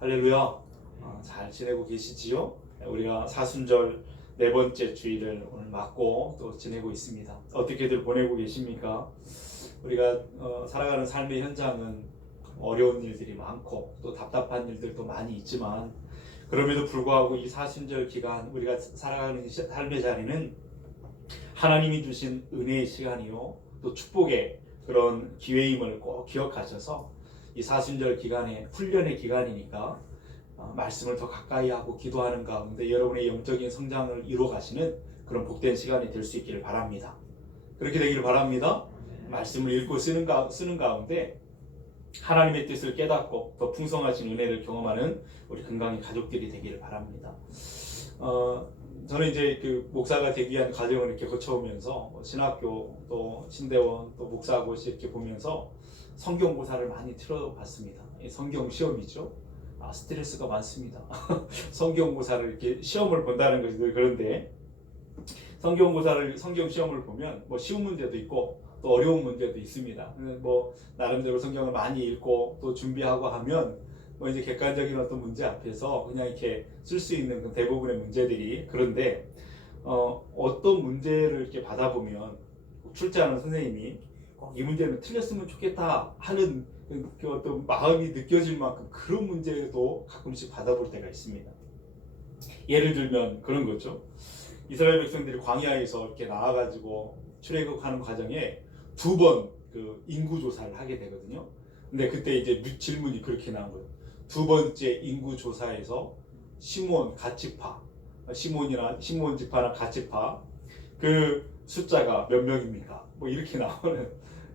할렐루야. 잘 지내고 계시지요? 우리가 사순절 네 번째 주일을 오늘 맞고 또 지내고 있습니다. 어떻게들 보내고 계십니까? 우리가 살아가는 삶의 현장은 어려운 일들이 많고 또 답답한 일들도 많이 있지만, 그럼에도 불구하고 이 사순절 기간 우리가 살아가는 삶의 자리는 하나님이 주신 은혜의 시간이요, 또 축복의 그런 기회임을 꼭 기억하셔서 이 사순절 기간에 훈련의 기간이니까 말씀을 더 가까이 하고 기도하는 가운데 여러분의 영적인 성장을 이루어 가시는 그런 복된 시간이 될 수 있기를 바랍니다. 그렇게 되기를 바랍니다. 말씀을 읽고 쓰는 가운데 하나님의 뜻을 깨닫고 더 풍성하신 은혜를 경험하는 우리 건강한 가족들이 되기를 바랍니다. 저는 이제 그 목사가 되기 위한 과정을 이렇게 거쳐오면서 신학교 또 신대원 또 목사고시 이렇게 보면서 성경고사를 많이 틀어봤습니다. 성경 시험이죠. 스트레스가 많습니다. 성경고사를 이렇게 시험을 본다는 것이 늘 그런데, 성경 시험을 보면 뭐 쉬운 문제도 있고 또 어려운 문제도 있습니다. 뭐 나름대로 성경을 많이 읽고 또 준비하고 하면 뭐 이제 객관적인 어떤 문제 앞에서 그냥 이렇게 쓸 수 있는 그 대부분의 문제들이, 그런데 어떤 문제를 이렇게 받아보면 출제하는 선생님이 이 문제는 틀렸으면 좋겠다 하는 그 어떤 마음이 느껴질 만큼 그런 문제도 가끔씩 받아볼 때가 있습니다. 예를 들면 그런 거죠. 이스라엘 백성들이 광야에서 이렇게 나와가지고 출애굽하는 과정에 두 번 그 인구 조사를 하게 되거든요. 근데 그때 이제 질문이 그렇게 나온 거예요. 두 번째 인구 조사에서 시몬 지파나 갓지파 그 숫자가 몇 명입니까? 뭐 이렇게 나오는,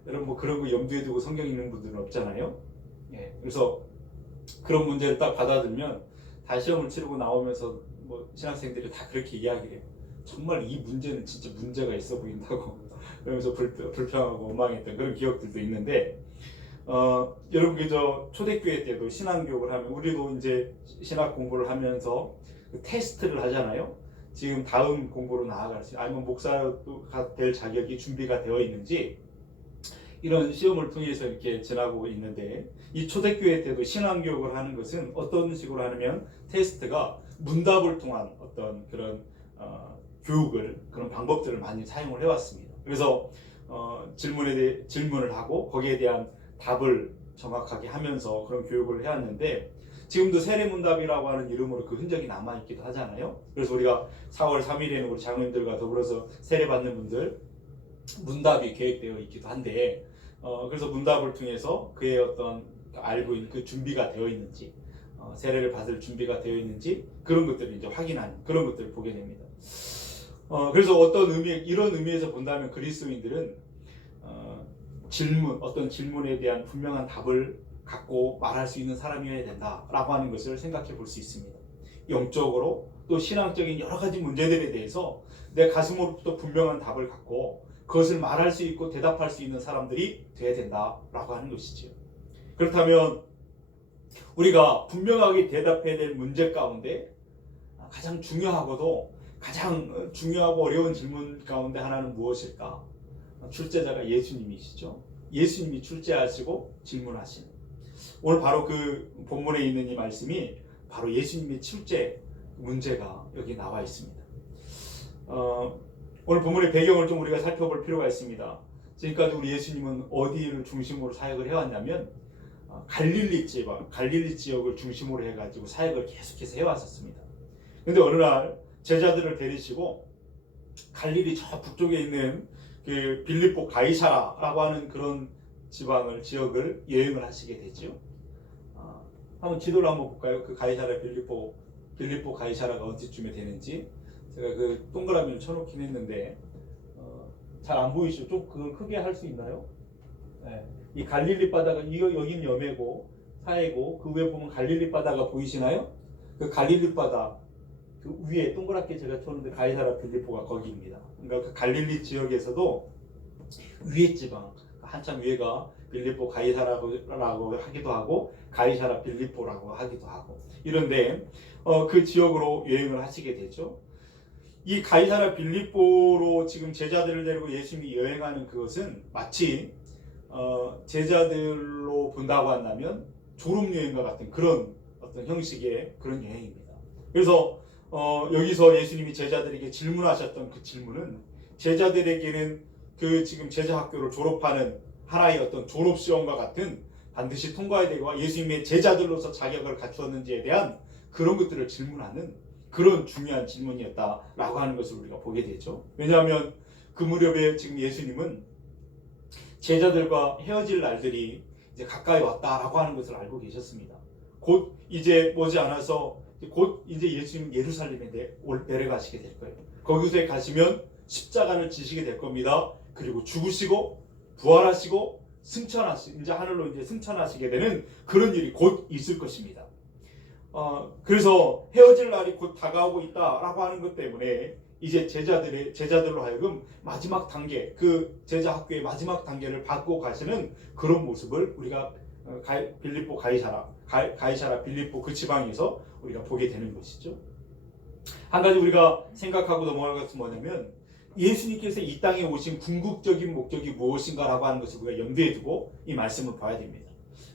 여러분 뭐 그런 거 염두에 두고 성경 읽는 분들은 없잖아요. 예, 그래서 그런 문제를 딱 받아들면 다 시험을 치르고 나오면서 뭐 신학생들이 다 그렇게 이야기를 해요. 정말 이 문제는 진짜 문제가 있어 보인다고 그러면서 불평하고 원망했던 그런 기억들도 있는데, 여러분 그저 초대교회 때도 신앙교육을 하면 우리도 이제 신학 공부를 하면서 그 테스트를 하잖아요. 지금 다음 공부로 나아갈 수, 아니면 목사가 될 자격이 준비가 되어 있는지, 이런 시험을 통해서 이렇게 지나고 있는데, 이 초대교회 때도 신앙교육을 하는 것은 어떤 식으로 하냐면 테스트가 문답을 통한 어떤 그런 교육을, 그런 방법들을 많이 사용을 해왔습니다. 그래서 질문을 하고 거기에 대한 답을 정확하게 하면서 그런 교육을 해왔는데, 지금도 세례문답이라고 하는 이름으로 그 흔적이 남아있기도 하잖아요. 그래서 우리가 4월 3일에는 우리 장로님들과 더불어서 세례받는 분들 문답이 계획되어 있기도 한데, 그래서 문답을 통해서 그의 어떤 알고 있는 그 준비가 되어 있는지, 세례를 받을 준비가 되어 있는지, 그런 것들을 이제 확인하는 그런 것들을 보게 됩니다. 그래서 이런 의미에서 본다면 그리스도인들은 어떤 질문에 대한 분명한 답을 갖고 말할 수 있는 사람이어야 된다라고 하는 것을 생각해 볼 수 있습니다. 영적으로 또 신앙적인 여러 가지 문제들에 대해서 내 가슴으로부터 분명한 답을 갖고 그것을 말할 수 있고 대답할 수 있는 사람들이 되어야 된다라고 하는 것이지요. 그렇다면 우리가 분명하게 대답해야 될 문제 가운데 가장 중요하고 어려운 질문 가운데 하나는 무엇일까? 출제자가 예수님이시죠. 예수님이 출제하시고 질문하시는, 오늘 바로 그 본문에 있는 이 말씀이 바로 예수님의 출제 문제가 여기 나와 있습니다. 오늘 본문의 배경을 좀 우리가 살펴볼 필요가 있습니다. 지금까지 우리 예수님은 어디를 중심으로 사역을 해왔냐면 갈릴리 지역을 중심으로 해가지고 사역을 계속해서 해왔었습니다. 근데 어느 날 제자들을 데리시고 갈릴리 저 북쪽에 있는 그 빌립보 가이사라라고 하는 그런 지역을 여행을 하시게 되죠. 한번 지도를 한번 볼까요? 그 가이사라 빌립보 가이사라가 언제쯤에 되는지. 제가 그 동그라미를 쳐놓긴 했는데 잘 안 보이시죠? 좀 그걸 크게 할 수 있나요? 네. 이 갈릴리 바다가 여기는 여매고 사해고, 그 위에 보면 갈릴리 바다가 보이시나요? 그 갈릴리 바다 그 위에 동그랗게 제가 쳤는데 가이사라 빌립보가 거기입니다. 그러니까 그 갈릴리 지역에서도 위에 지방, 한참 위에가 빌립보 가이사라라고 하기도 하고 가이사라 빌립보라고 하기도 하고, 이런데 그 지역으로 여행을 하시게 되죠. 이 가이사라 빌립보로 지금 제자들을 데리고 예수님이 여행하는 그것은 마치 제자들로 본다고 한다면 졸업여행과 같은 그런 어떤 형식의 그런 여행입니다. 그래서 여기서 예수님이 제자들에게 질문하셨던 그 질문은 제자들에게는 그 지금 제자학교를 졸업하는 하나의 어떤 졸업시험과 같은 반드시 통과해야 되고 예수님의 제자들로서 자격을 갖추었는지에 대한 그런 것들을 질문하는 그런 중요한 질문이었다라고 하는 것을 우리가 보게 되죠. 왜냐하면 그 무렵에 지금 예수님은 제자들과 헤어질 날들이 이제 가까이 왔다라고 하는 것을 알고 계셨습니다. 곧 이제 머지않아서 곧 이제 예수님 예루살렘에 내려가시게 될 거예요. 거기서 가시면 십자가를 지시게 될 겁니다. 그리고 죽으시고 부활하시고 이제 하늘로 이제 승천하시게 되는 그런 일이 곧 있을 것입니다. 그래서 헤어질 날이 곧 다가오고 있다라고 하는 것 때문에 이제 제자들로 하여금 마지막 단계, 그 제자 학교의 마지막 단계를 밟고 가시는 그런 모습을 우리가 빌립보 가이사라 빌립보 그 지방에서 우리가 보게 되는 것이죠. 한 가지 우리가 생각하고 넘어갈 것은 뭐냐면 예수님께서 이 땅에 오신 궁극적인 목적이 무엇인가라고 하는 것을 우리가 염두에 두고 이 말씀을 봐야 됩니다.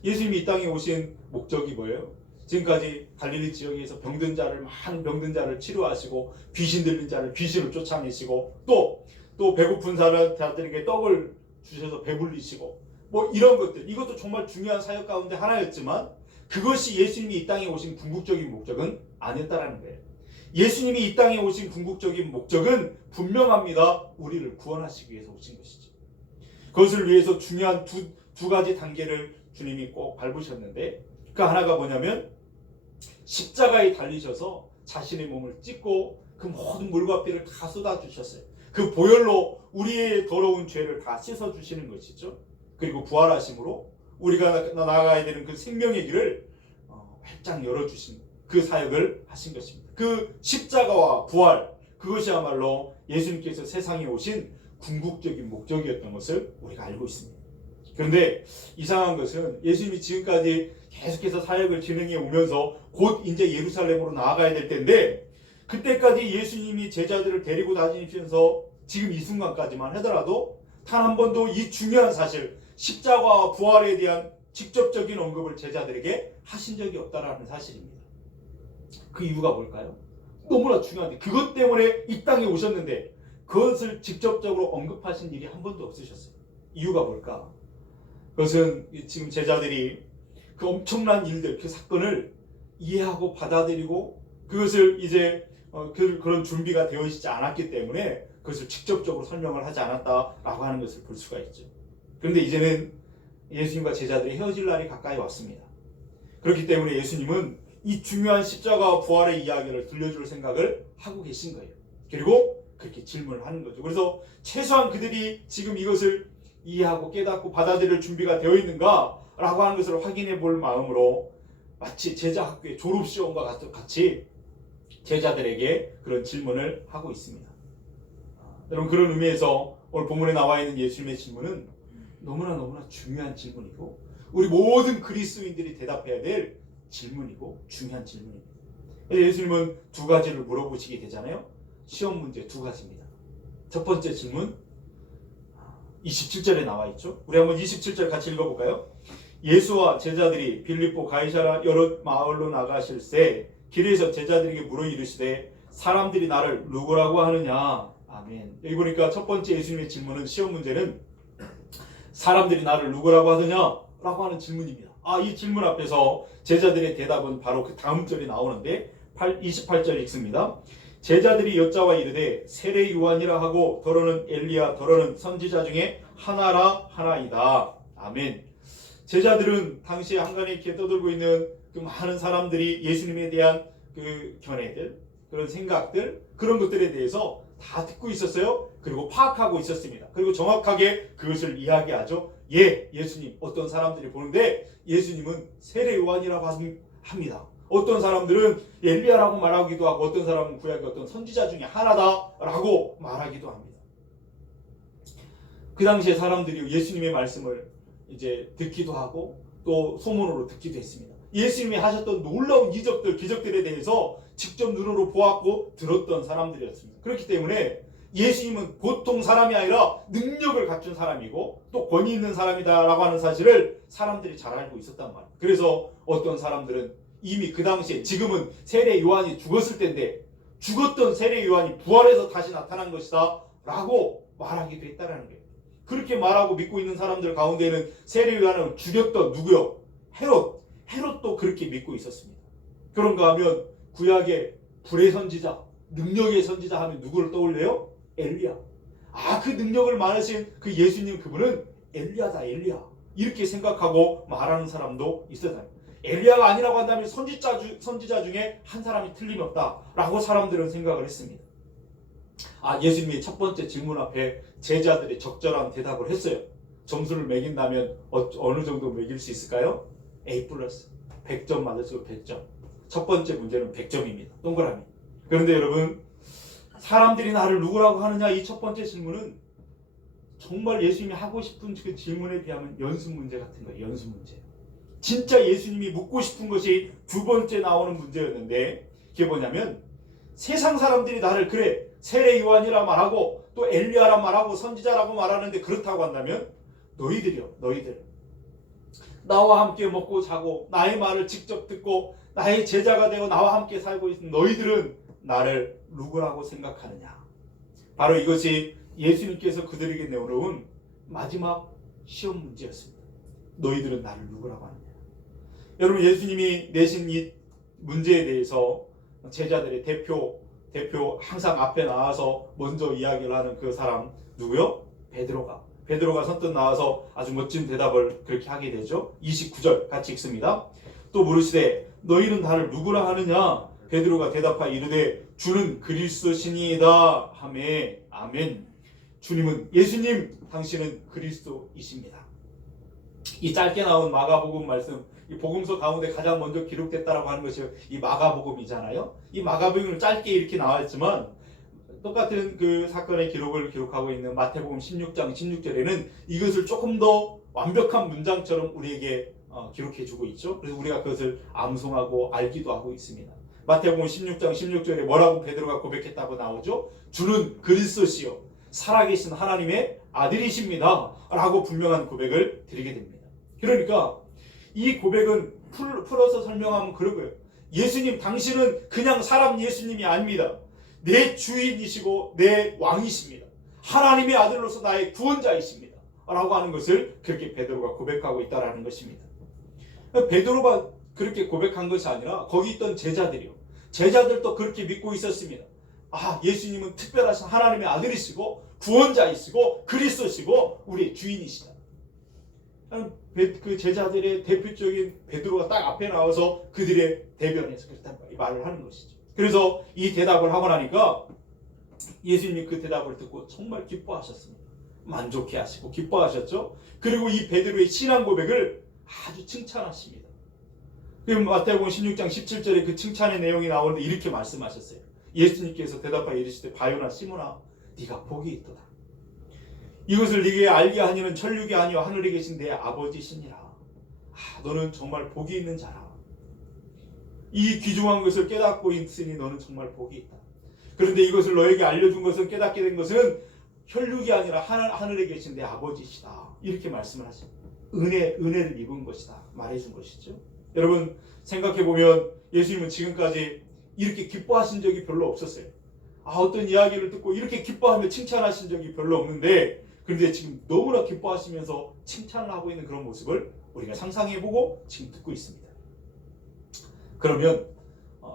예수님이 이 땅에 오신 목적이 뭐예요? 지금까지 갈릴리 지역에서 많은 병든 자를 치료하시고 귀신 들린 자를 귀신을 쫓아내시고 또 배고픈 사람들에게 떡을 주셔서 배불리시고 뭐 이런 것들, 이것도 정말 중요한 사역 가운데 하나였지만 그것이 예수님이 이 땅에 오신 궁극적인 목적은 아니었다라는 거예요. 예수님이 이 땅에 오신 궁극적인 목적은 분명합니다. 우리를 구원하시기 위해서 오신 것이죠. 그것을 위해서 중요한 두 가지 단계를 주님이 꼭 밟으셨는데 그 하나가 뭐냐면 십자가에 달리셔서 자신의 몸을 찢고 그 모든 물과 피를 다 쏟아주셨어요. 그 보혈로 우리의 더러운 죄를 다 씻어주시는 것이죠. 그리고 부활하심으로 우리가 나아가야 되는 그 생명의 길을 활짝 열어주신 그 사역을 하신 것입니다. 그 십자가와 부활, 그것이야말로 예수님께서 세상에 오신 궁극적인 목적이었던 것을 우리가 알고 있습니다. 그런데 이상한 것은 예수님이 지금까지 계속해서 사역을 진행해 오면서 곧 이제 예루살렘으로 나아가야 될 텐데 그때까지 예수님이 제자들을 데리고 다니시면서 지금 이 순간까지만 하더라도 단 한 번도 이 중요한 사실 십자가와 부활에 대한 직접적인 언급을 제자들에게 하신 적이 없다라는 사실입니다. 그 이유가 뭘까요? 너무나 중요한데 그것 때문에 이 땅에 오셨는데 그것을 직접적으로 언급하신 일이 한 번도 없으셨어요. 이유가 뭘까? 그것은 지금 제자들이 그 엄청난 일들, 그 사건을 이해하고 받아들이고 그것을 이제 그런 준비가 되어 있지 않았기 때문에 그것을 직접적으로 설명을 하지 않았다라고 하는 것을 볼 수가 있죠. 그런데 이제는 예수님과 제자들이 헤어질 날이 가까이 왔습니다. 그렇기 때문에 예수님은 이 중요한 십자가와 부활의 이야기를 들려줄 생각을 하고 계신 거예요. 그리고 그렇게 질문을 하는 거죠. 그래서 최소한 그들이 지금 이것을 이해하고 깨닫고 받아들일 준비가 되어 있는가라고 하는 것을 확인해 볼 마음으로 마치 제자학교의 졸업시험과 같이 제자들에게 그런 질문을 하고 있습니다. 여러분 그런 의미에서 오늘 본문에 나와 있는 예수님의 질문은 너무나 중요한 질문이고 우리 모든 그리스도인들이 대답해야 될 질문이고 중요한 질문입니다. 예수님은 두 가지를 물어보시게 되잖아요. 시험 문제 두 가지입니다. 첫 번째 질문 27절에 나와 있죠. 우리 한번 27절 같이 읽어볼까요? 예수와 제자들이 빌립보 가이사라 여러 마을로 나가실새 길에서 제자들에게 물어 이르시되 사람들이 나를 누구라고 하느냐. 아멘. 여기 보니까 첫 번째 예수님의 질문은 시험 문제는 사람들이 나를 누구라고 하느냐 라고 하는 질문입니다. 이 질문 앞에서 제자들의 대답은 바로 그 다음 절이 나오는데 28절 읽습니다. 제자들이 여짜와 이르되 세례 요한이라 하고 더러는 엘리야 더러는 선지자 중에 하나이다. 아멘. 제자들은 당시에 한간에 이렇게 떠들고 있는 그 많은 사람들이 예수님에 대한 그 견해들, 그런 생각들, 그런 것들에 대해서 다 듣고 있었어요. 그리고 파악하고 있었습니다. 그리고 정확하게 그것을 이야기하죠. 예수님 어떤 사람들이 보는데 예수님은 세례 요한이라고 합니다. 어떤 사람들은 엘리야라고 말하기도 하고 어떤 사람은 구약의 어떤 선지자 중에 하나다라고 말하기도 합니다. 그 당시에 사람들이 예수님의 말씀을 이제 듣기도 하고 또 소문으로 듣기도 했습니다. 예수님이 하셨던 놀라운 이적들, 기적들에 대해서 직접 눈으로 보았고 들었던 사람들이었습니다. 그렇기 때문에 예수님은 보통 사람이 아니라 능력을 갖춘 사람이고 또 권위 있는 사람이다라고 하는 사실을 사람들이 잘 알고 있었단 말이에요. 그래서 어떤 사람들은 이미 그 당시에 지금은 세례 요한이 죽었을 때인데 죽었던 세례 요한이 부활해서 다시 나타난 것이다 라고 말하기도 했다라는 거예요. 그렇게 말하고 믿고 있는 사람들 가운데는 세례 요한을 죽였던 누구요? 헤롯도 그렇게 믿고 있었습니다. 그런가 하면 구약의 불의 선지자, 능력의 선지자 하면 누구를 떠올려요? 엘리야. 그 능력을 많으신 그 예수님 그분은 엘리야다, 엘리야. 이렇게 생각하고 말하는 사람도 있었다. 엘리야가 아니라고 한다면 선지자 중에 한 사람이 틀림없다라고 사람들은 생각을 했습니다. 예수님이 첫 번째 질문 앞에 제자들이 적절한 대답을 했어요. 점수를 매긴다면 어느 정도 매길 수 있을까요? A+, 100점 맞을수록 100점. 첫 번째 문제는 100점입니다. 동그라미. 그런데 여러분, 사람들이 나를 누구라고 하느냐, 이 첫 번째 질문은 정말 예수님이 하고 싶은 그 질문에 비하면 연습 문제 같은 거예요. 연습 문제. 진짜 예수님이 묻고 싶은 것이 두 번째 나오는 문제였는데, 그게 뭐냐면 세상 사람들이 나를 그래 세례 요한이라 말하고 또 엘리야라 말하고 선지자라고 말하는데 그렇다고 한다면 너희들 나와 함께 먹고 자고 나의 말을 직접 듣고 나의 제자가 되고 나와 함께 살고 있는 너희들은 나를 누구라고 생각하느냐. 바로 이것이 예수님께서 그들에게 내어놓은 마지막 시험 문제였습니다. 너희들은 나를 누구라고 하느냐. 여러분, 예수님이 내신 이 문제에 대해서 제자들의 대표 항상 앞에 나와서 먼저 이야기를 하는 그 사람 누구요? 베드로가 선뜻 나와서 아주 멋진 대답을 그렇게 하게 되죠. 29절 같이 읽습니다. 또 물으시되 너희는 나를 누구라 하느냐? 베드로가 대답하여 이르되 주는 그리스도시니이다 하매 아멘. 주님은 예수님 당신은 그리스도이십니다. 이 짧게 나온 마가복음 말씀, 이 복음서 가운데 가장 먼저 기록됐다라고 하는 것이 이 마가복음이잖아요. 이 마가복음은 짧게 이렇게 나왔지만 똑같은 그 사건의 기록을 기록하고 있는 마태복음 16장 16절에는 이것을 조금 더 완벽한 문장처럼 우리에게 기록해주고 있죠. 그래서 우리가 그것을 암송하고 알기도 하고 있습니다. 마태복음 16장 16절에 뭐라고 베드로가 고백했다고 나오죠? 주는 그리스도시요 살아계신 하나님의 아들이십니다 라고 분명한 고백을 드리게 됩니다. 그러니까 이 고백은 풀어서 설명하면 그런 거예요. 예수님 당신은 그냥 사람 예수님이 아닙니다. 내 주인이시고 내 왕이십니다. 하나님의 아들로서 나의 구원자이십니다 라고 하는 것을 그렇게 베드로가 고백하고 있다는 것입니다. 베드로가 그렇게 고백한 것이 아니라 거기 있던 제자들도 그렇게 믿고 있었습니다. 예수님은 특별하신 하나님의 아들이시고 구원자이시고 그리스도시고 우리의 주인이시다. 그 제자들의 대표적인 베드로가 딱 앞에 나와서 그들의 대변에서 그렇게 말을 하는 것이죠. 그래서 이 대답을 하고 나니까 예수님이 그 대답을 듣고 정말 기뻐하셨습니다. 만족해 하시고 기뻐하셨죠. 그리고 이 베드로의 신앙 고백을 아주 칭찬하십니다. 마태복음 16장 17절에 그 칭찬의 내용이 나오는데 이렇게 말씀하셨어요. 예수님께서 대답하여 이르시되 바요나 시몬아 네가 복이 있도다. 이것을 네게 알게 하니는 천륙이 아니요 하늘에 계신 내 아버지시니라. 너는 정말 복이 있는 자라. 이 귀중한 것을 깨닫고 있으니 너는 정말 복이 있다. 그런데 이것을 너에게 알려준 것은 깨닫게 된 것은 혈육이 아니라 하늘에 계신 내 아버지시다. 이렇게 말씀을 하십니다. 은혜를 입은 것이다. 말해준 것이죠. 여러분 생각해보면 예수님은 지금까지 이렇게 기뻐하신 적이 별로 없었어요. 어떤 이야기를 듣고 이렇게 기뻐하며 칭찬하신 적이 별로 없는데 그런데 지금 너무나 기뻐하시면서 칭찬을 하고 있는 그런 모습을 우리가 상상해보고 지금 듣고 있습니다. 그러면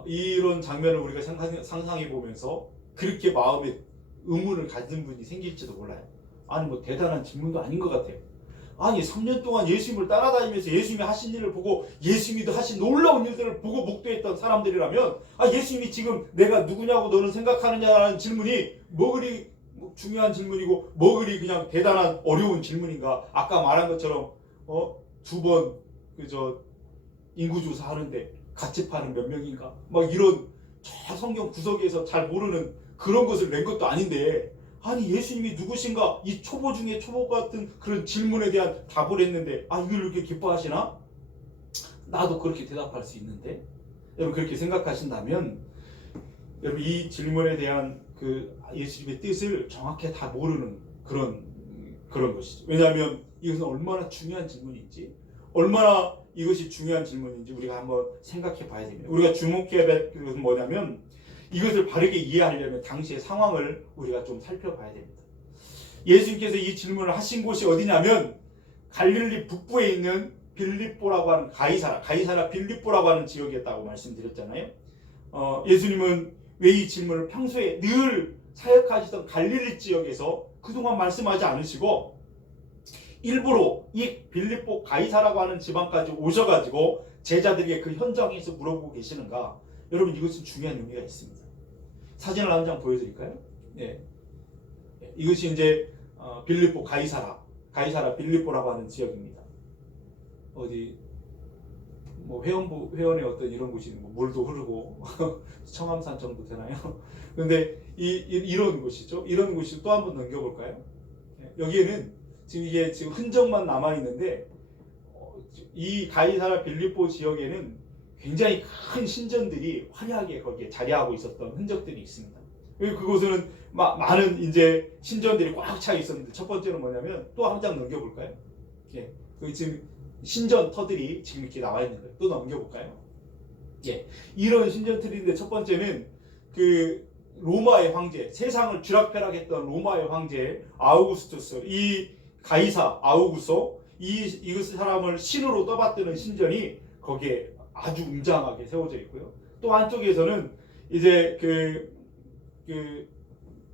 이런 장면을 우리가 상상해보면서 그렇게 마음에 의문을 가진 분이 생길지도 몰라요. 대단한 질문도 아닌 것 같아요. 3년 동안 예수님을 따라다니면서 예수님이 하신 일을 보고 예수님이 하신 놀라운 일들을 보고 목도했던 사람들이라면 예수님이 지금 내가 누구냐고 너는 생각하느냐라는 질문이 뭐 그리 중요한 질문이고 뭐 그리 그냥 대단한 어려운 질문인가. 아까 말한 것처럼 2번 인구조사 하는데 같이 파는 몇 명인가 이런 저 성경 구석에서 잘 모르는 그런 것을 낸 것도 아닌데 예수님이 누구신가 이 초보 중에 초보 같은 그런 질문에 대한 답을 했는데 이걸 이렇게 기뻐하시나? 나도 그렇게 대답할 수 있는데. 여러분 그렇게 생각하신다면 여러분 이 질문에 대한 그 예수님의 뜻을 정확히 다 모르는 그런 것이죠. 왜냐하면 이것은 얼마나 중요한 질문인지 얼마나 이것이 중요한 질문인지 우리가 한번 생각해 봐야 됩니다. 우리가 주목해야 될 것은 뭐냐면 이것을 바르게 이해하려면 당시의 상황을 우리가 좀 살펴봐야 됩니다. 예수님께서 이 질문을 하신 곳이 어디냐면 갈릴리 북부에 있는 빌립보라고 하는 가이사라 빌립보라고 하는 지역이었다고 말씀드렸잖아요. 예수님은 왜 이 질문을 평소에 늘 사역하시던 갈릴리 지역에서 그동안 말씀하지 않으시고 일부러 이 빌립보 가이사라고 하는 지방까지 오셔가지고 제자들에게 그 현장에서 물어보고 계시는가? 여러분, 이것은 중요한 의미가 있습니다. 사진을 한 장 보여드릴까요? 네. 이것이 이제 빌립보 가이사라 빌립보라고 하는 지역입니다. 어디 뭐 회원의 어떤 이런 곳이 뭐 물도 흐르고 청암산 정도 되나요? 그런데 이런 곳이죠. 이런 곳이 또 한번 넘겨볼까요? 여기에는 지금 이게 지금 흔적만 남아 있는데 이 가이사라 빌립보 지역에는 굉장히 큰 신전들이 화려하게 거기에 자리하고 있었던 흔적들이 있습니다. 그곳은 많은 이제 신전들이 꽉 차 있었는데 첫 번째는 뭐냐면 또 한 장 넘겨볼까요? 예, 그 지금 신전 터들이 지금 이렇게 나와 있는 거예요. 또 넘겨볼까요? 예, 이런 신전들인데 첫 번째는 그 로마의 황제, 세상을 쥐락펴락했던 로마의 황제 아우구스투스, 이 가이사 아우구소, 이 사람을 신으로 떠받드는 신전이 거기에 아주 웅장하게 세워져 있고요. 또 한쪽에서는 이제 그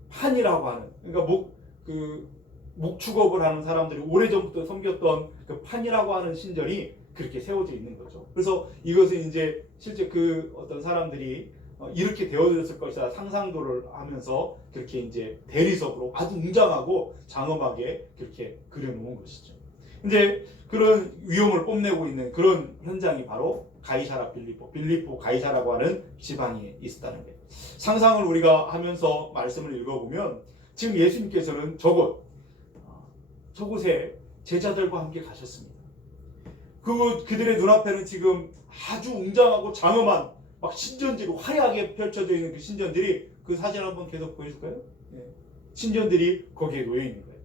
판이라고 하는, 그러니까 목축업을 하는 사람들이 오래전부터 섬겼던 그 판이라고 하는 신전이 그렇게 세워져 있는 거죠. 그래서 이것은 이제 실제 그 어떤 사람들이 이렇게 되어졌을 것이다 상상도를 하면서 그렇게 이제 대리석으로 아주 웅장하고 장엄하게 그렇게 그려놓은 것이죠. 근데 그런 위용을 뽐내고 있는 그런 현장이 바로 가이사라 빌립보 가이사라고 하는 지방에 있었다는 거예요. 상상을 우리가 하면서 말씀을 읽어보면 지금 예수님께서는 저곳에 제자들과 함께 가셨습니다. 그들의 눈앞에는 지금 아주 웅장하고 장엄한 막 신전들이 화려하게 펼쳐져 있는 그 신전들이, 그 사진 한번 계속 보여줄까요? 네. 신전들이 거기에 놓여 있는 거예요.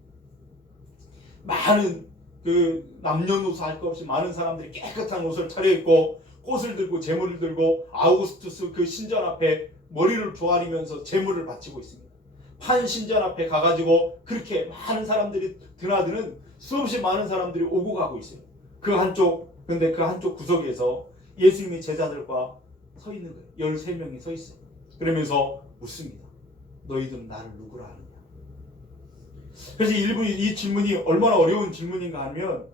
많은 그 남녀노소 할 것 없이 많은 사람들이 깨끗한 옷을 차려입고 꽃을 들고 제물을 들고 아우구스투스 그 신전 앞에 머리를 조아리면서 제물을 바치고 있습니다. 판 신전 앞에 가가지고 그렇게 많은 사람들이 드나드는 수없이 많은 사람들이 오고 가고 있어요. 근데 그 한쪽 구석에서 예수님이 제자들과 서 있는 거예요. 13명이 서 있어요. 그러면서 묻습니다. 너희들은 나를 누구라 하느냐? 그래서 이 질문이 얼마나 어려운 질문인가 하면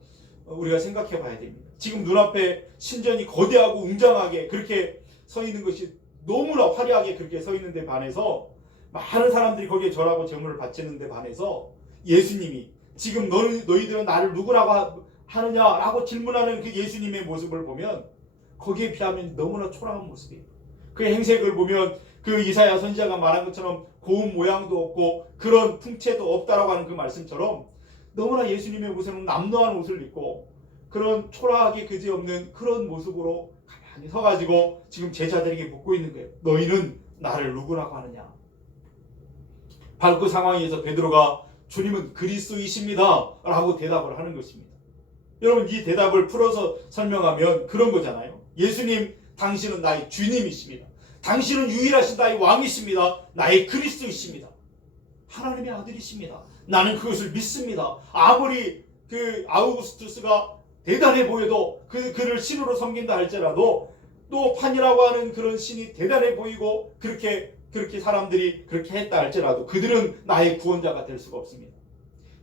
우리가 생각해 봐야 됩니다. 지금 눈앞에 신전이 거대하고 웅장하게 그렇게 서 있는 것이 너무나 화려하게 그렇게 서 있는데 반해서 많은 사람들이 거기에 절하고 제물을 바치는데 반해서 예수님이 지금 너희들은 나를 누구라고 하느냐라고 질문하는 그 예수님의 모습을 보면 거기에 비하면 너무나 초라한 모습이에요. 그 행색을 보면 그 이사야 선지자가 말한 것처럼 고운 모양도 없고 그런 풍채도 없다라고 하는 그 말씀처럼 너무나 예수님의 모습은 남노한 옷을 입고 그런 초라하게 그지없는 그런 모습으로 가만히 서가지고 지금 제자들에게 묻고 있는 거예요. 너희는 나를 누구라고 하느냐? 바로 그 상황에서 베드로가 주님은 그리스도이십니다 라고 대답을 하는 것입니다. 여러분, 이 대답을 풀어서 설명하면 그런 거잖아요. 예수님, 당신은 나의 주님이십니다. 당신은 유일하신 나의 왕이십니다. 나의 그리스도이십니다. 하나님의 아들이십니다. 나는 그것을 믿습니다. 아무리 그 아우구스투스가 대단해 보여도 그를 신으로 섬긴다 할지라도 또 판이라고 하는 그런 신이 대단해 보이고 그렇게 사람들이 그렇게 했다 할지라도 그들은 나의 구원자가 될 수가 없습니다.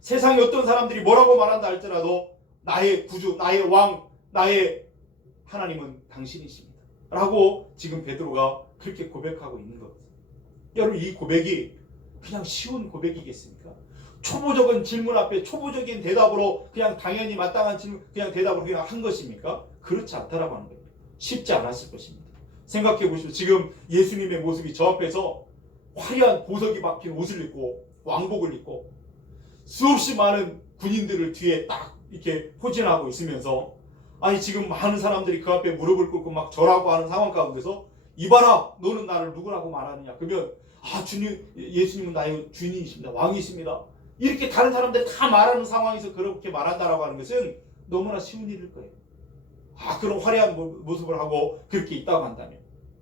세상에 어떤 사람들이 뭐라고 말한다 할지라도 나의 구주, 나의 왕, 나의 하나님은 당신이십니다. 라고 지금 베드로가 그렇게 고백하고 있는 겁니다. 여러분, 이 고백이 그냥 쉬운 고백이겠습니까? 초보적인 질문 앞에 초보적인 대답으로 그냥 당연히 마땅한 질문, 그냥 대답을 그냥 한 것입니까? 그렇지 않다라고 하는 거예요. 쉽지 않았을 것입니다. 생각해 보십시오. 지금 예수님의 모습이 저 앞에서 화려한 보석이 박힌 옷을 입고 왕복을 입고 수없이 많은 군인들을 뒤에 딱 이렇게 포진하고 있으면서 아니 지금 많은 사람들이 그 앞에 무릎을 꿇고 막 절하고 하는 상황 가운데서 이봐라 너는 나를 누구라고 말하느냐 그러면 주님, 예수님은 나의 주인이십니다. 왕이십니다. 이렇게 다른 사람들이 다 말하는 상황에서 그렇게 말한다라고 하는 것은 너무나 쉬운 일일 거예요. 그런 화려한 모습을 하고 그렇게 있다고 한다면,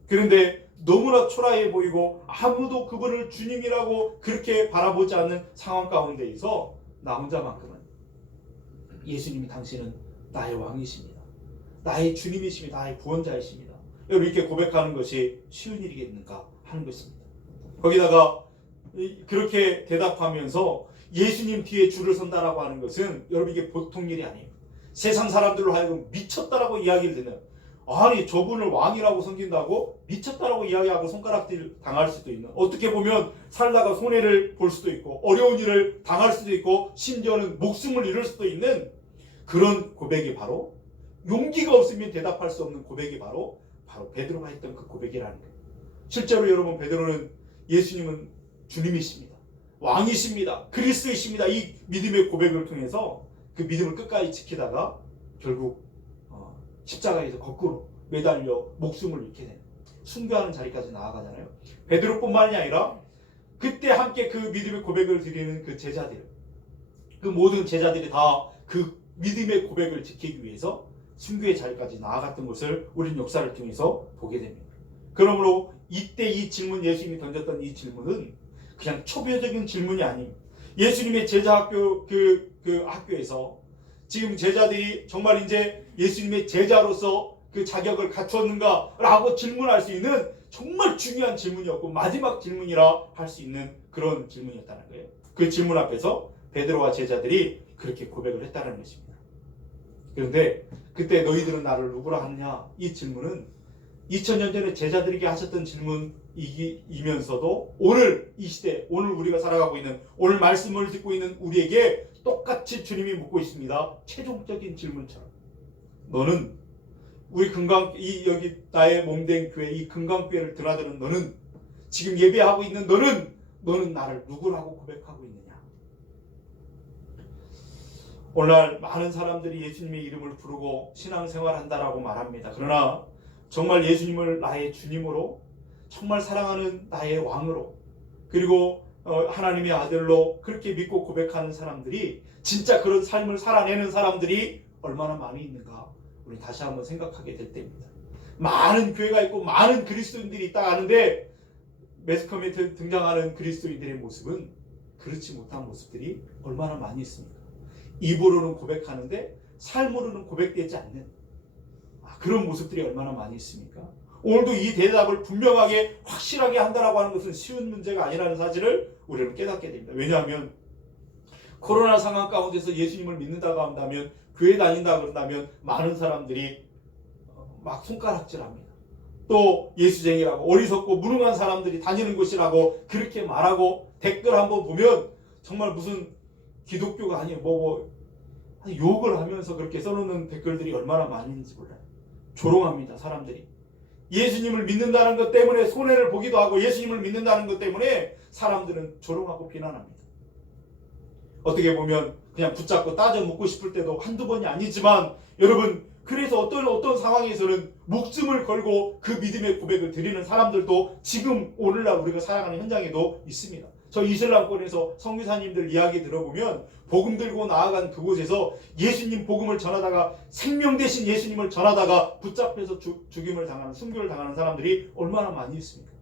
그런데 너무나 초라해 보이고 아무도 그분을 주님이라고 그렇게 바라보지 않는 상황 가운데에서 나 혼자만큼은 예수님이 당신은 나의 왕이십니다. 나의 주님이십니다. 나의 구원자이십니다. 여러분, 이렇게 고백하는 것이 쉬운 일이겠는가 하는 것입니다. 거기다가 그렇게 대답하면서 예수님 뒤에 줄을 선다라고 하는 것은 여러분 이게 보통 일이 아니에요. 세상 사람들로 하여금 미쳤다라고 이야기를 듣는, 아니 저분을 왕이라고 섬긴다고 미쳤다라고 이야기하고 손가락질 당할 수도 있는, 어떻게 보면 살다가 손해를 볼 수도 있고 어려운 일을 당할 수도 있고 심지어는 목숨을 잃을 수도 있는 그런 고백이 바로, 용기가 없으면 대답할 수 없는 고백이 바로 베드로가 했던 그 고백이라는 거예요. 실제로 여러분, 베드로는 예수님은 주님이십니다, 왕이십니다, 그리스도이십니다, 이 믿음의 고백을 통해서 그 믿음을 끝까지 지키다가 결국 십자가에서 거꾸로 매달려 목숨을 잃게 되는, 순교하는 자리까지 나아가잖아요. 베드로뿐만이 아니라 그때 함께 그 믿음의 고백을 드리는 그 제자들, 그 모든 제자들이 다 그 믿음의 고백을 지키기 위해서 순교의 자리까지 나아갔던 것을 우리는 역사를 통해서 보게 됩니다. 그러므로 이때 이 질문, 예수님이 던졌던 이 질문은 그냥 초보적인 질문이 아닙니다. 예수님의 제자 학교 그 학교에서 지금 제자들이 정말 이제 예수님의 제자로서 그 자격을 갖추었는가 라고 질문할 수 있는 정말 중요한 질문이었고 마지막 질문이라 할 수 있는 그런 질문이었다는 거예요. 그 질문 앞에서 베드로와 제자들이 그렇게 고백을 했다는 것입니다. 그런데 그때 너희들은 나를 누구라 하느냐, 이 질문은 2000년 전에 제자들에게 하셨던 질문이면서도 오늘 이 시대, 오늘 우리가 살아가고 있는, 오늘 말씀을 듣고 있는 우리에게 똑같이 주님이 묻고 있습니다. 최종적인 질문처럼. 너는 우리 여기 나의 몸된 교회, 이 금강교회를 드나드는 너는, 지금 예배하고 있는 너는 나를 누구라고 고백하고 있느냐. 오늘날 많은 사람들이 예수님의 이름을 부르고 신앙생활한다라고 말합니다. 그러나 정말 예수님을 나의 주님으로, 정말 사랑하는 나의 왕으로, 그리고 하나님의 아들로 그렇게 믿고 고백하는 사람들이, 진짜 그런 삶을 살아내는 사람들이 얼마나 많이 있는가, 우리 다시 한번 생각하게 될 때입니다. 많은 교회가 있고 많은 그리스도인들이 있다 하는데 매스컴에 등장하는 그리스도인들의 모습은 그렇지 못한 모습들이 얼마나 많이 있습니까? 입으로는 고백하는데 삶으로는 고백되지 않는 그런 모습들이 얼마나 많이 있습니까? 오늘도 이 대답을 분명하게 확실하게 한다라고 하는 것은 쉬운 문제가 아니라는 사실을 우리는 깨닫게 됩니다. 왜냐하면 코로나 상황 가운데서 예수님을 믿는다고 한다면, 교회 다닌다 그런다면 많은 사람들이 막 손가락질합니다. 또 예수쟁이라고, 어리석고 무능한 사람들이 다니는 곳이라고 그렇게 말하고, 댓글 한번 보면 정말 무슨 기독교가 아니에요, 욕을 하면서 그렇게 써놓는 댓글들이 얼마나 많이 있는지 몰라요. 조롱합니다, 사람들이. 예수님을 믿는다는 것 때문에 손해를 보기도 하고, 예수님을 믿는다는 것 때문에 사람들은 조롱하고 비난합니다. 어떻게 보면 그냥 붙잡고 따져 묻고 싶을 때도 한두 번이 아니지만, 여러분, 그래서 어떤 상황에서는 목숨을 걸고 그 믿음의 고백을 드리는 사람들도 지금 오늘날 우리가 살아가는 현장에도 있습니다. 저 이슬람권에서 선교사님들 이야기 들어보면 복음 들고 나아간 그곳에서 예수님 복음을 전하다가, 생명 대신 예수님을 전하다가 붙잡혀서 죽임을 당하는, 순교를 당하는 사람들이 얼마나 많이 있습니까?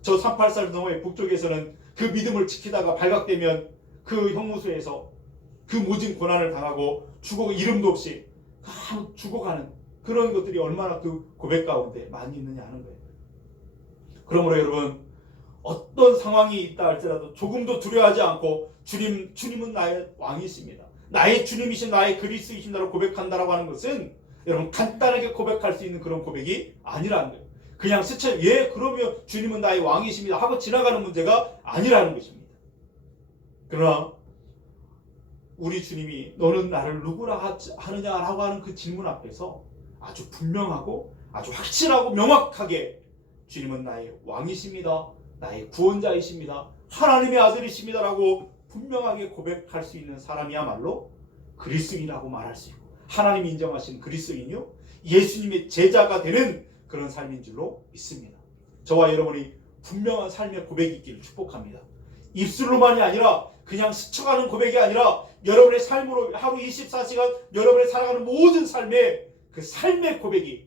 저 383 너머의 북쪽에서는 그 믿음을 지키다가 발각되면 그 형무소에서 그 모진 고난을 당하고 이름도 없이 죽어가는 그런 것들이 얼마나 그 고백 가운데 많이 있느냐 하는 거예요. 그러므로 여러분, 어떤 상황이 있다 할지라도 조금도 두려워하지 않고 주님은 나의 왕이십니다, 나의 주님이신, 나의 그리스도이신다고 고백한다라고 하는 것은 여러분 간단하게 고백할 수 있는 그런 고백이 아니라는 거예요. 그냥 스쳐 그러면 주님은 나의 왕이십니다 하고 지나가는 문제가 아니라는 것입니다. 그러나 우리 주님이 너는 나를 누구라 하느냐라고 하는 그 질문 앞에서 아주 분명하고 아주 확실하고 명확하게 주님은 나의 왕이십니다, 나의 구원자이십니다, 하나님의 아들이십니다라고 분명하게 고백할 수 있는 사람이야말로 그리스도인이라고 말할 수 있고, 하나님이 인정하신 그리스도인이요 예수님의 제자가 되는 그런 삶인 줄로 믿습니다. 저와 여러분이 분명한 삶의 고백이 있기를 축복합니다. 입술로만이 아니라 그냥 스쳐가는 고백이 아니라 여러분의 삶으로 하루 24시간 여러분의 살아가는 모든 삶에 그 삶의 고백이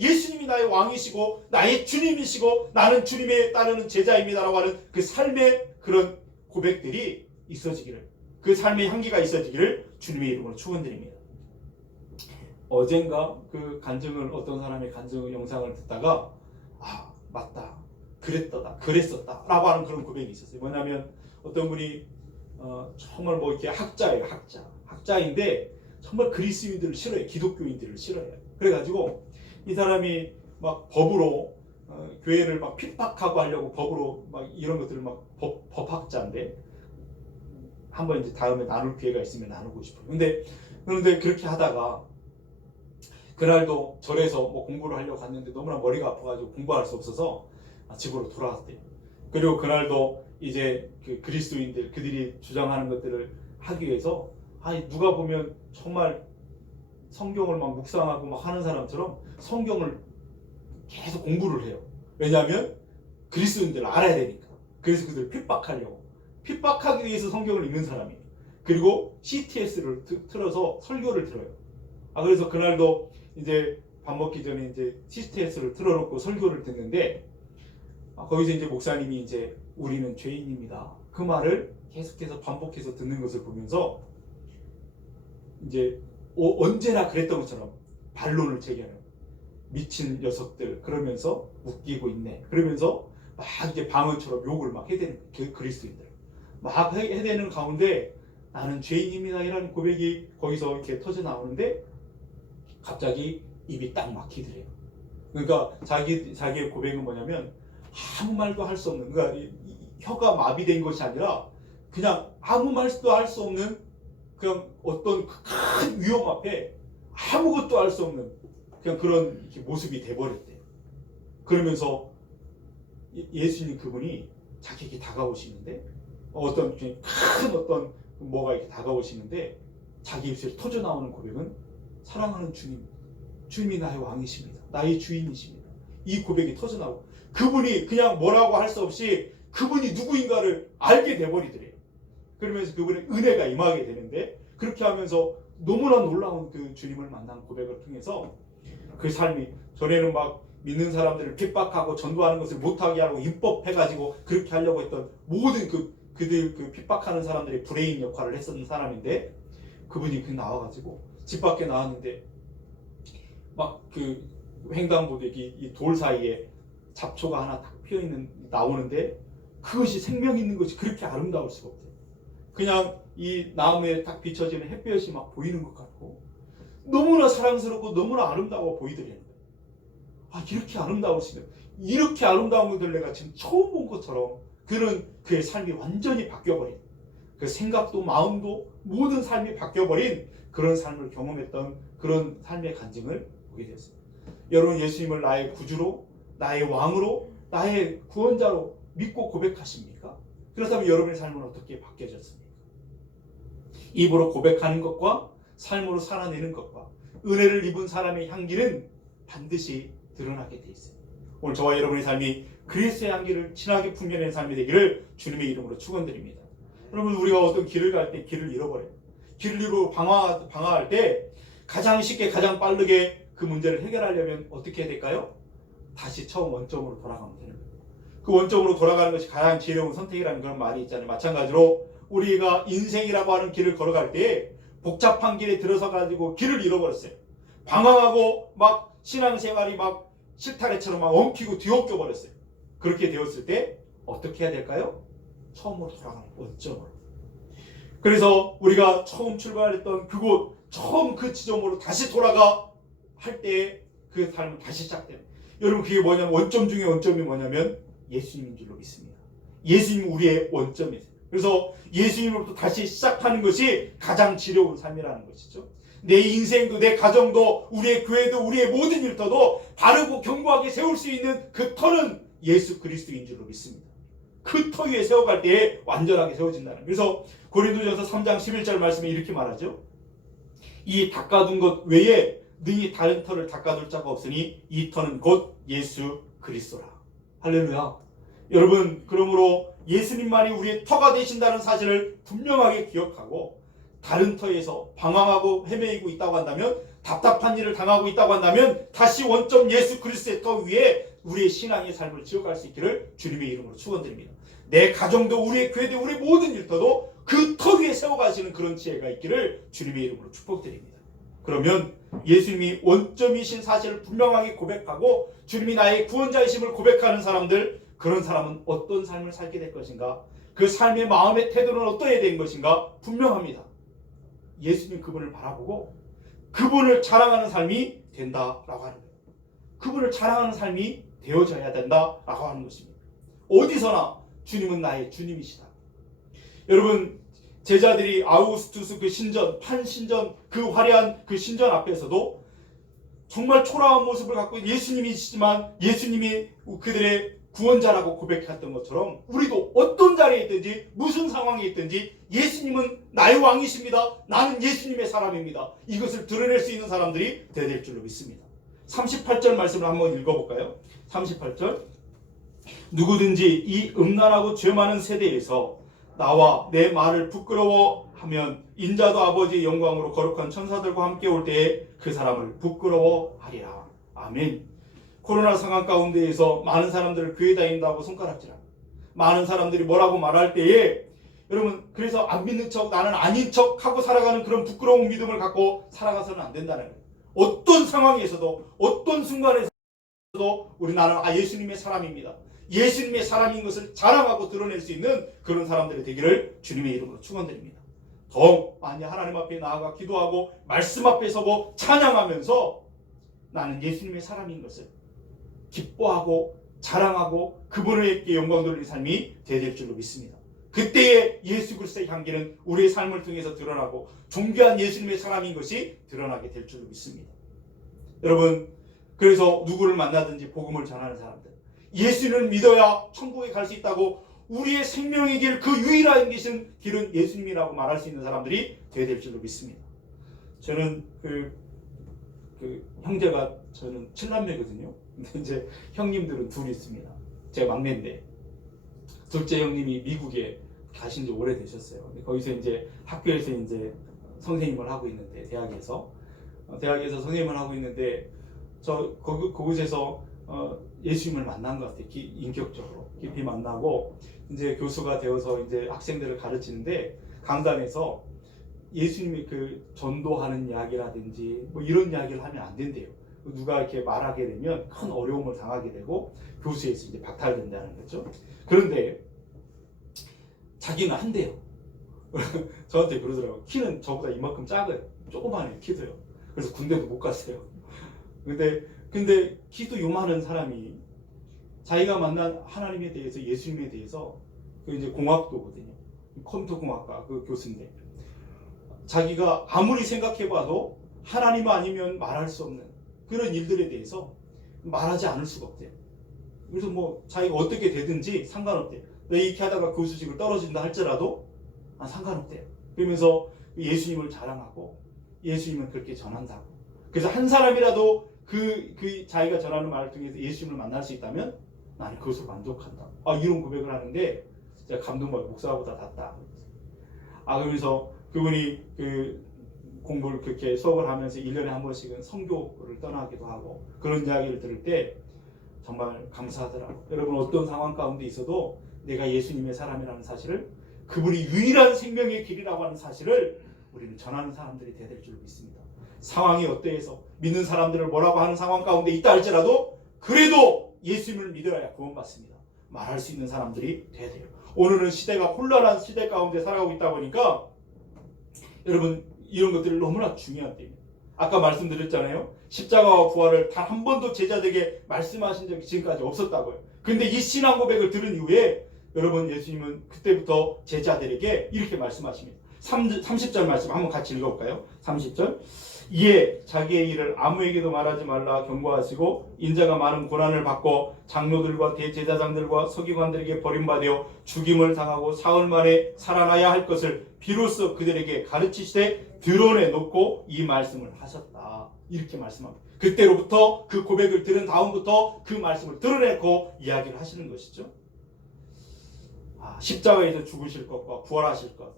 예수님이 나의 왕이시고 나의 주님이시고 나는 주님에 따르는 제자입니다라고 하는 그 삶의 그런 고백들이 있어지기를, 그 삶의 향기가 있어지기를 주님의 이름으로 축원드립니다. 어젠가 그 간증을, 어떤 사람의 간증 영상을 듣다가 맞다, 그랬었다 라고 하는 그런 고백이 있었어요. 뭐냐면 어떤 분이 정말 뭐 이렇게 학자인데 정말 그리스도인들을 싫어해요. 기독교인들을 싫어해요. 그래가지고 이 사람이 막 법으로 교회를 막 핍박하고 하려고 법으로 막 이런 것들을 막 법학자인데, 한번 이제 다음에 나눌 기회가 있으면 나누고 싶어요. 그런데 그렇게 하다가 그날도 절에서 뭐 공부를 하려고 갔는데 너무나 머리가 아파가지고 공부할 수 없어서 집으로 돌아왔대요. 그리고 그날도 이제 그 그리스도인들, 그들이 주장하는 것들을 하기 위해서 누가 보면 정말 성경을 막 묵상하고 막 하는 사람처럼 성경을 계속 공부를 해요. 왜냐하면 그리스도인들을 알아야 되니까. 그래서 그들을 핍박하기 위해서 성경을 읽는 사람이에요. 그리고 CTS를 틀어서 설교를 들어요. 그래서 그날도 이제 밥 먹기 전에 이제 CTS를 틀어놓고 설교를 듣는데, 거기서 이제 목사님이 이제 우리는 죄인입니다, 그 말을 계속해서 반복해서 듣는 것을 보면서 이제 언제나 그랬던 것처럼 반론을 제기하는, 미친 녀석들 그러면서 웃기고 있네 그러면서 막 이제 방언처럼 욕을 막 해대는 그리스도인들 막 해대는 가운데 나는 죄인입니다 이라는 고백이 거기서 이렇게 터져 나오는데 갑자기 입이 딱 막히더래요. 그러니까 자기의 고백은 뭐냐면 아무 말도 할 수 없는, 그러니까 혀가 마비된 것이 아니라 그냥 아무 말도 할 수 없는 그냥 어떤 큰 위험 앞에 아무것도 할 수 없는 그냥 그런 이렇게 모습이 돼버렸대요. 그러면서 예수님 그분이 자기에게 다가오시는데, 어떤 큰 어떤 뭐가 이렇게 다가오시는데 자기 입술에 터져 나오는 고백은 사랑하는 주님이 나의 왕이십니다, 나의 주인이십니다. 이 고백이 터져 나오고 그분이 그냥 뭐라고 할 수 없이 그분이 누구인가를 알게 돼버리더래요. 그러면서 그분의 은혜가 임하게 되는데, 그렇게 하면서 너무나 놀라운 그 주님을 만난 고백을 통해서 그 삶이, 전에는 막 믿는 사람들을 핍박하고 전도하는 것을 못하게 하고 입법해가지고 그렇게 하려고 했던 모든 그들 핍박하는 사람들의 브레인 역할을 했었던 사람인데, 그분이 나와가지고 집 밖에 나왔는데 막 그 횡단보도 이 돌 사이에 잡초가 하나 딱 피어있는 나오는데 그것이 생명 있는 것이 그렇게 아름다울 수가 없대요. 그냥 이 나무에 딱 비춰지는 햇볕이 막 보이는 것 같고 너무나 사랑스럽고 너무나 아름다워 보이더라는 거예요. 이렇게 아름다울 수 있는, 이렇게 아름다운 것들 내가 지금 처음 본 것처럼 그의 삶이 완전히 바뀌어버린, 그 생각도 마음도 모든 삶이 바뀌어버린 그런 삶을 경험했던 그런 삶의 간증을 보게 되었습니다. 여러분, 예수님을 나의 구주로, 나의 왕으로, 나의 구원자로 믿고 고백하십니까? 그렇다면 여러분의 삶은 어떻게 바뀌어졌습니까? 입으로 고백하는 것과 삶으로 살아내는 것과 은혜를 입은 사람의 향기는 반드시 드러나게 돼 있어요. 오늘 저와 여러분의 삶이 그리스도의 향기를 진하게 풍겨내는 삶이 되기를 주님의 이름으로 축원드립니다. 여러분, 우리가 어떤 길을 갈 때 길을 잃어버려요. 길을 잃고 방황할 때 가장 쉽게 가장 빠르게 그 문제를 해결하려면 어떻게 해야 될까요? 다시 처음 원점으로 돌아가면 되는 거예요. 그 원점으로 돌아가는 것이 가장 지혜로운 선택이라는 그런 말이 있잖아요. 마찬가지로 우리가 인생이라고 하는 길을 걸어갈 때 복잡한 길에 들어서 가지고 길을 잃어버렸어요. 방황하고 막 신앙생활이 막 실타래처럼 막 엉키고 뒤엉켜 버렸어요. 그렇게 되었을 때 어떻게 해야 될까요? 처음으로 돌아가는 원점으로. 그래서 우리가 처음 출발했던 그곳, 처음 그 지점으로 다시 돌아가 할 때 그 삶은 다시 시작돼요. 여러분, 그게 뭐냐면 원점 중에 원점이 뭐냐면 예수님인 줄로 믿습니다. 예수님은 우리의 원점이세요. 그래서 예수님으로부터 다시 시작하는 것이 가장 지혜로운 삶이라는 것이죠. 내 인생도 내 가정도 우리의 교회도 우리의 모든 일터도 바르고 견고하게 세울 수 있는 그 터는 예수 그리스도인 줄로 믿습니다. 그 터 위에 세워갈 때에 완전하게 세워진다는. 그래서 고린도전서 3장 11절 말씀에 이렇게 말하죠. 이 닦아둔 것 외에 능히 다른 터를 닦아둘 자가 없으니 이 터는 곧 예수 그리스도라. 할렐루야. 여러분, 그러므로 예수님만이 우리의 터가 되신다는 사실을 분명하게 기억하고 다른 터에서 방황하고 헤매이고 있다고 한다면 답답한 일을 당하고 있다고 한다면 다시 원점 예수 그리스도의 터 위에 우리의 신앙의 삶을 지어갈 수 있기를 주님의 이름으로 축원드립니다. 내 가정도 우리의 교회도 우리의 모든 일터도 그 터 위에 세워가시는 그런 지혜가 있기를 주님의 이름으로 축복드립니다. 그러면 예수님이 원점이신 사실을 분명하게 고백하고 주님이 나의 구원자이심을 고백하는 사람들, 그런 사람은 어떤 삶을 살게 될 것인가? 그 삶의 마음의 태도는 어떠해야 되는 것인가? 분명합니다. 예수님 그분을 바라보고 그분을 자랑하는 삶이 된다라고 하는 거예요. 그분을 자랑하는 삶이 되어져야 된다라고 하는 것입니다. 어디서나 주님은 나의 주님이시다. 여러분, 제자들이 아우구스투스 그 신전, 판신전, 그 화려한 그 신전 앞에서도 정말 초라한 모습을 갖고 예수님이시지만 예수님이 그들의 구원자라고 고백했던 것처럼 우리도 어떤 자리에 있든지 무슨 상황에 있든지 예수님은 나의 왕이십니다. 나는 예수님의 사람입니다. 이것을 드러낼 수 있는 사람들이 되어야 될 줄로 믿습니다. 38절 말씀을 한번 읽어볼까요? 38절, 누구든지 이 음란하고 죄 많은 세대에서 나와 내 말을 부끄러워하면 인자도 아버지의 영광으로 거룩한 천사들과 함께 올 때에 그 사람을 부끄러워하리라. 아멘. 코로나 상황 가운데에서 많은 사람들을 교회 다닌다고 손가락질합니다. 많은 사람들이 뭐라고 말할 때에 여러분, 그래서 안 믿는 척, 나는 아닌 척 하고 살아가는 그런 부끄러운 믿음을 갖고 살아가서는 안 된다는 거예요. 어떤 상황에서도 어떤 순간에서도 우리 나는 예수님의 사람입니다. 예수님의 사람인 것을 자랑하고 드러낼 수 있는 그런 사람들이 되기를 주님의 이름으로 축원드립니다. 더욱 많이 하나님 앞에 나아가 기도하고 말씀 앞에 서고 찬양하면서 나는 예수님의 사람인 것을 기뻐하고 자랑하고 그분에게 영광 돌리는 삶이 되어야 될 줄로 믿습니다. 그때의 예수 그리스도의 향기는 우리의 삶을 통해서 드러나고 존귀한 예수님의 사람인 것이 드러나게 될 줄로 믿습니다. 여러분, 그래서 누구를 만나든지 복음을 전하는 사람들, 예수님을 믿어야 천국에 갈 수 있다고 우리의 생명의 길, 그 유일한 길은 예수님이라고 말할 수 있는 사람들이 되어야 될 줄로 믿습니다. 저는 형제가 저는 7남매거든요. 근데 이제 형님들은 둘이 있습니다. 제가 막내인데 둘째 형님이 미국에 가신 지 오래되셨어요. 근데 거기서 이제 학교에서 이제 선생님을 하고 있는데 대학에서 선생님을 하고 있는데 그곳에서 예수님을 만난 것 같아요. 인격적으로 깊이 만나고 이제 교수가 되어서 이제 학생들을 가르치는데 강단에서 예수님이 그 전도하는 이야기라든지 뭐 이런 이야기를 하면 안 된대요. 누가 이렇게 말하게 되면 큰 어려움을 당하게 되고 교수에서 이제 박탈된다는 거죠. 그런데 자기는 한대요. 저한테 그러더라고요. 키는 저보다 이만큼 작아요. 조그마해요, 키도요. 그래서 군대도 못 갔어요. 근데 키도 요만한 사람이 자기가 만난 하나님에 대해서, 예수님에 대해서, 그 이제 공학도거든요. 컴퓨터 공학과 그 교수인데, 자기가 아무리 생각해봐도 하나님 아니면 말할 수 없는 그런 일들에 대해서 말하지 않을 수가 없대요. 그래서 뭐 자기가 어떻게 되든지 상관없대요. 왜 이렇게 하다가 교수직을 떨어진다 할지라도 상관없대요. 그러면서 예수님을 자랑하고 예수님은 그렇게 전한다고. 그래서 한 사람이라도 그 자기가 전하는 말을 통해서 예수님을 만날 수 있다면 나는 그것으로 만족한다. 이런 고백을 하는데 제가 감동받고 목사보다 낫다. 그러면서 그분이 그 공부를 그렇게 수업을 하면서 1년에 한 번씩은 선교를 떠나기도 하고 그런 이야기를 들을 때 정말 감사하더라고요. 여러분, 어떤 상황 가운데 있어도 내가 예수님의 사람이라는 사실을, 그분이 유일한 생명의 길이라고 하는 사실을 우리는 전하는 사람들이 되어야 될 줄 믿습니다. 상황이 어때서 믿는 사람들을 뭐라고 하는 상황 가운데 있다 할지라도 그래도 예수님을 믿어야 구원받습니다. 말할 수 있는 사람들이 되어야 돼요. 오늘은 시대가 혼란한 시대 가운데 살아가고 있다 보니까 여러분, 이런 것들이 너무나 중요한 때입니다. 아까 말씀드렸잖아요. 십자가와 부활을 단 한 번도 제자들에게 말씀하신 적이 지금까지 없었다고요. 근데 이 신앙 고백을 들은 이후에 여러분, 예수님은 그때부터 제자들에게 이렇게 말씀하십니다. 30절 말씀 한번 같이 읽어볼까요? 30절. 이에 자기의 일을 아무에게도 말하지 말라 경고하시고 인자가 많은 고난을 받고 장로들과 대제사장들과 서기관들에게 버림받아 죽임을 당하고 사흘 만에 살아나야 할 것을 비로소 그들에게 가르치시되 드러내 놓고 이 말씀을 하셨다. 이렇게 말씀합니다. 그때로부터 그 고백을 들은 다음부터 그 말씀을 드러내고 이야기를 하시는 것이죠. 십자가에서 죽으실 것과 부활하실 것,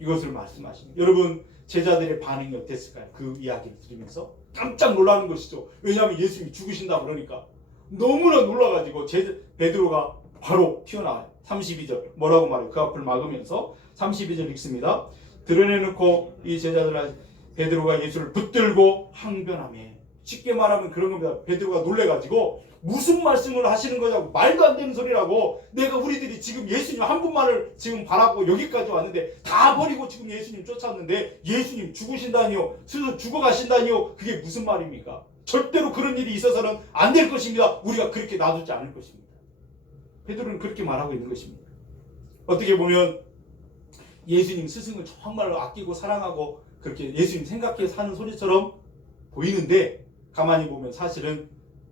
이것을 말씀하십니다. 여러분 제자들의 반응이 어땠을까요? 그 이야기를 들으면서 깜짝 놀라는 것이죠. 왜냐하면 예수님이 죽으신다 그러니까 너무나 놀라가지고 베드로가 바로 튀어나와요. 32절 뭐라고 말해요? 그 앞을 막으면서 32절 읽습니다. 드러내놓고 이 제자들 베드로가 예수를 붙들고 항변하며, 쉽게 말하면 그런 겁니다. 베드로가 놀래가지고 무슨 말씀을 하시는 거냐고, 말도 안 되는 소리라고, 내가 우리들이 지금 예수님 한 분만을 지금 바라고 여기까지 왔는데 다 버리고 지금 예수님 쫓았는데 예수님 죽으신다니요, 스스로 죽어가신다니요, 그게 무슨 말입니까? 절대로 그런 일이 있어서는 안 될 것입니다. 우리가 그렇게 놔두지 않을 것입니다. 베드로는 그렇게 말하고 있는 것입니다. 어떻게 보면 예수님 스승을 정말로 아끼고 사랑하고 그렇게 예수님 생각해 사는 소리처럼 보이는데, 가만히 보면 사실은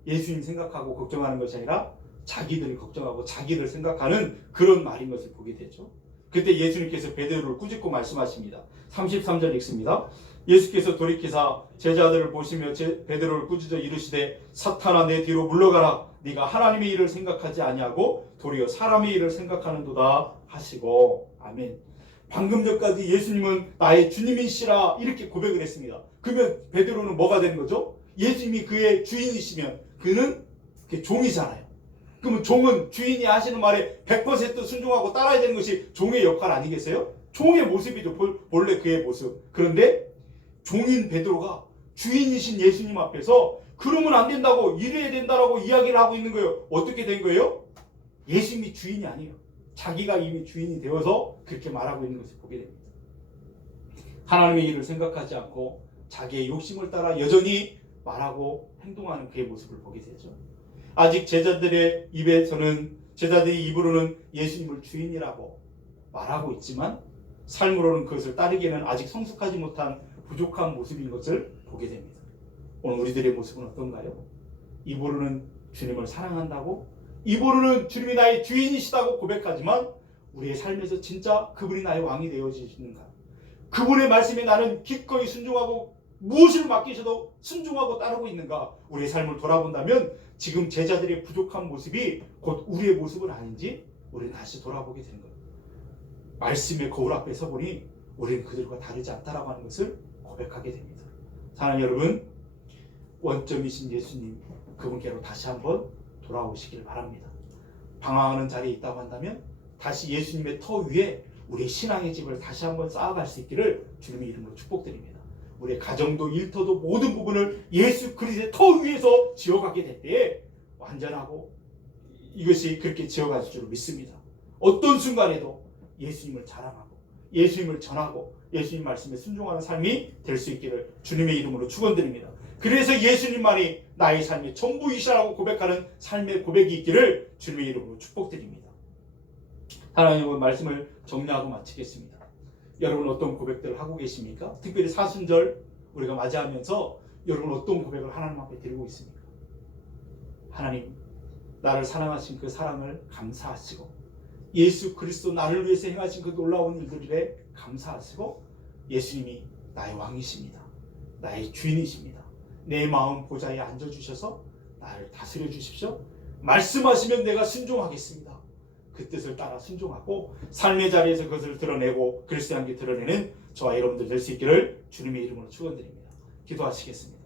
예수님 생각하고 걱정하는 것이 아니라 자기들을 걱정하고 자기를 생각하는 그런 말인 것을 보게 되죠. 그때 예수님께서 베드로를 꾸짖고 말씀하십니다. 33절 읽습니다. 예수께서 돌이키사 제자들을 보시며 베드로를 꾸짖어 이르시되 사탄아 내 뒤로 물러가라. 네가 하나님의 일을 생각하지 아니하고 도리어 사람의 일을 생각하는도다 하시고. 아멘. 방금 전까지 예수님은 나의 주님이시라 이렇게 고백을 했습니다. 그러면 베드로는 뭐가 되는 거죠? 예수님이 그의 주인이시면 그는 종이잖아요. 그러면 종은 주인이 하시는 말에 100% 순종하고 따라야 되는 것이 종의 역할 아니겠어요? 종의 모습이죠. 본래 그의 모습. 그런데 종인 베드로가 주인이신 예수님 앞에서 그러면 안 된다고, 이래야 된다라고 이야기를 하고 있는 거예요. 어떻게 된 거예요? 예수님이 주인이 아니에요. 자기가 이미 주인이 되어서 그렇게 말하고 있는 것을 보게 됩니다. 하나님의 일을 생각하지 않고 자기의 욕심을 따라 여전히 말하고 행동하는 그의 모습을 보게 되죠. 아직 제자들의 입으로는 예수님을 주인이라고 말하고 있지만 삶으로는 그것을 따르기에는 아직 성숙하지 못한 부족한 모습인 것을 보게 됩니다. 오늘 우리들의 모습은 어떤가요? 입으로는 주님을 사랑한다고, 입으로는 주님이 나의 주인이시다고 고백하지만 우리의 삶에서 진짜 그분이 나의 왕이 되어지시는가? 그분의 말씀에 나는 기꺼이 순종하고 무엇을 맡기셔도 순종하고 따르고 있는가? 우리의 삶을 돌아본다면 지금 제자들의 부족한 모습이 곧 우리의 모습은 아닌지 우리는 다시 돌아보게 되는 거예요. 말씀의 거울 앞에 서보니 우리는 그들과 다르지 않다라고 하는 것을 고백하게 됩니다. 사랑하는 여러분, 원점이신 예수님, 그분께로 다시 한번 돌아오시길 바랍니다. 방황하는 자리에 있다고 한다면 다시 예수님의 터 위에 우리의 신앙의 집을 다시 한번 쌓아갈 수 있기를 주님의 이름으로 축복드립니다. 우리의 가정도 일터도 모든 부분을 예수 그리스도의 터 위에서 지어가게 될 때에 완전하고 이것이 그렇게 지어갈 줄 믿습니다. 어떤 순간에도 예수님을 자랑하고 예수님을 전하고 예수님 말씀에 순종하는 삶이 될 수 있기를 주님의 이름으로 축원드립니다. 그래서 예수님만이 나의 삶의 전부이시라고 고백하는 삶의 고백이 있기를 주님의 이름으로 축복드립니다. 하나님의 말씀을 정리하고 마치겠습니다. 여러분 어떤 고백들을 하고 계십니까? 특별히 사순절 우리가 맞이하면서 여러분 어떤 고백을 하나님 앞에 드리고 있습니까? 하나님, 나를 사랑하신 그 사랑을 감사하시고 예수 그리스도 나를 위해서 행하신 그 놀라운 일들에 감사하시고 예수님이 나의 왕이십니다. 나의 주인이십니다. 내 마음 보좌에 앉아주셔서 나를 다스려 주십시오. 말씀하시면 내가 순종하겠습니다. 그 뜻을 따라 순종하고 삶의 자리에서 그것을 드러내고 그리스도의 함께 드러내는 저와 여러분들 될 수 있기를 주님의 이름으로 축원드립니다. 기도하시겠습니다.